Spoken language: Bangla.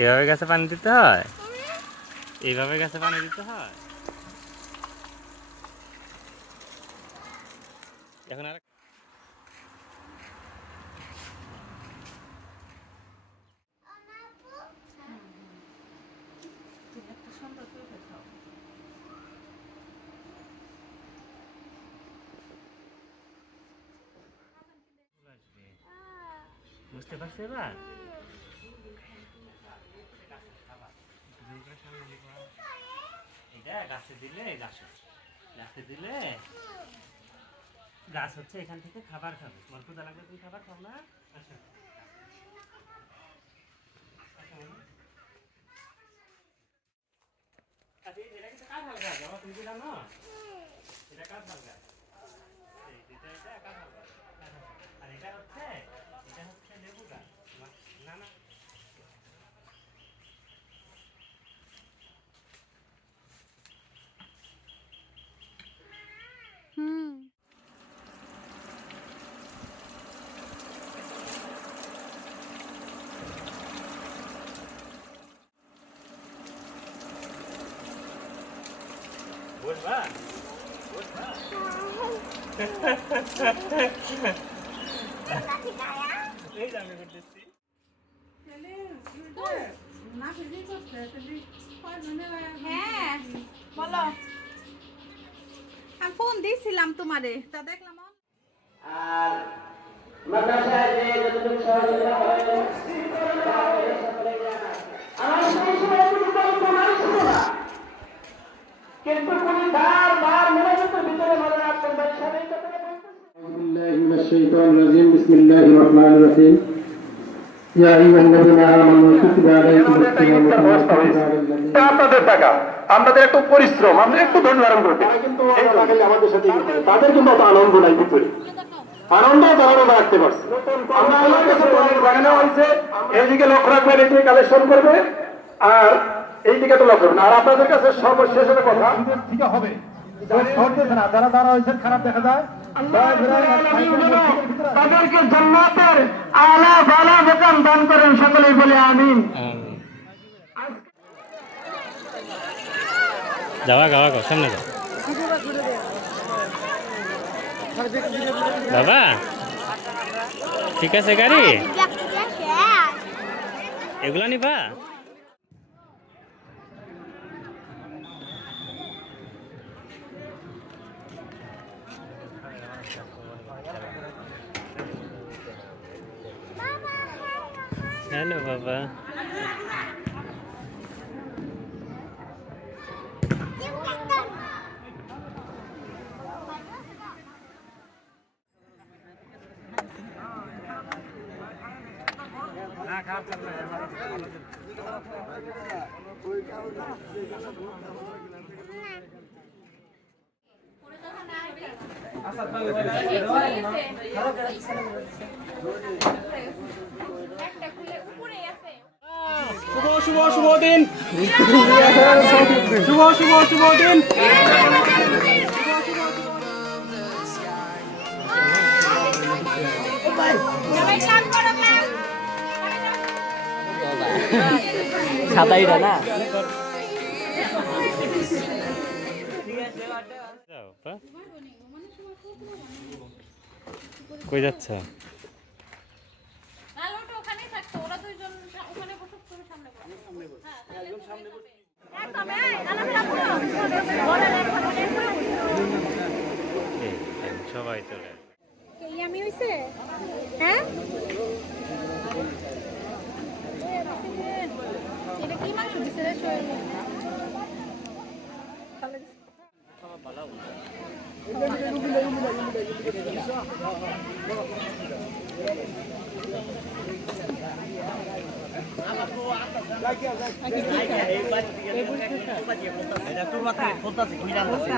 এভাবে গাছে পানি দিতে হয়, এইভাবে গাছে পানি দিতে হয়। এখন আর বুঝতে পারছি এবার। এটা গাছে দিলে গাছে দিলে গাছ হচ্ছে এখান থেকে খাবার খাবে। তোমার ক্ষুধা লাগবে, তুমি খাবার খাও না? আচ্ছা এটা কিন্তু কাঁঠাল গাছ, বাবা তুমি কি জানো? এটা কাঁঠাল গাছ, এটা কাঁঠাল গাছ। আর এটা হচ্ছে লেবু গাছ। না না বুঝবা এই যে আমি করতেছি। হ্যাঁ বলো, আমি ফোন দিয়েছিলাম তোমারে, তা দেখলাম। আর মাদ্রাসায় যে যতটুকু সহযোগিতা করেন আমার সেই সময় কোনো কল্পনাই ছিল না, কিন্তু উনি বারবার মনোযোগের ভিতরে মনে রাখতেন। بسم الله الرحمن الرحيم يا أيها الذين آمنوا كتب عليكم الصيام আপনাদের টাকা, আমাদের একটু পরিশ্রম, আমরা একটু ধৈর্য ধারণ করতে, কিন্তু আমাদের সাথে তাদের কিন্তু অত আনন্দ নাই ভিতরে, আনন্দ ধরে রাখতে পারছি। আমরা আল্লাহর কাছে অনেক জানানো হয়েছে, এইদিকে লক্ষ্য রাখবেন, এইদিকে কালেকশন করবে, আর এইদিকে তো লক্ষ্য রাখবেন। আর আপনাদের কাছে সর্বশেষ একটা কথা, ঠিক হবে যারা দ্বারা হয়েছে খারাপ দেখা যায়, তাদেরকে জান্নাতের আলা বালা বেতন দান করেন, সকলেই বলে আমিন। যাওয়া গাওয়া গো, সামনে যাও বাবা। ঠিক আছে, গাড়ি এগুলা নিবা? হ্যালো বাবা। শুভ শুভ দিন, শুভ শুভ শুভ দিন। ছাতাইটা না কই যাচ্ছ? সবাই চলে আমি হইছে হ্যাঁ, এটা কি মাংস দিছে রে? এটা তোর মাথায় ফোনটা আছে, কই জানতাছিস?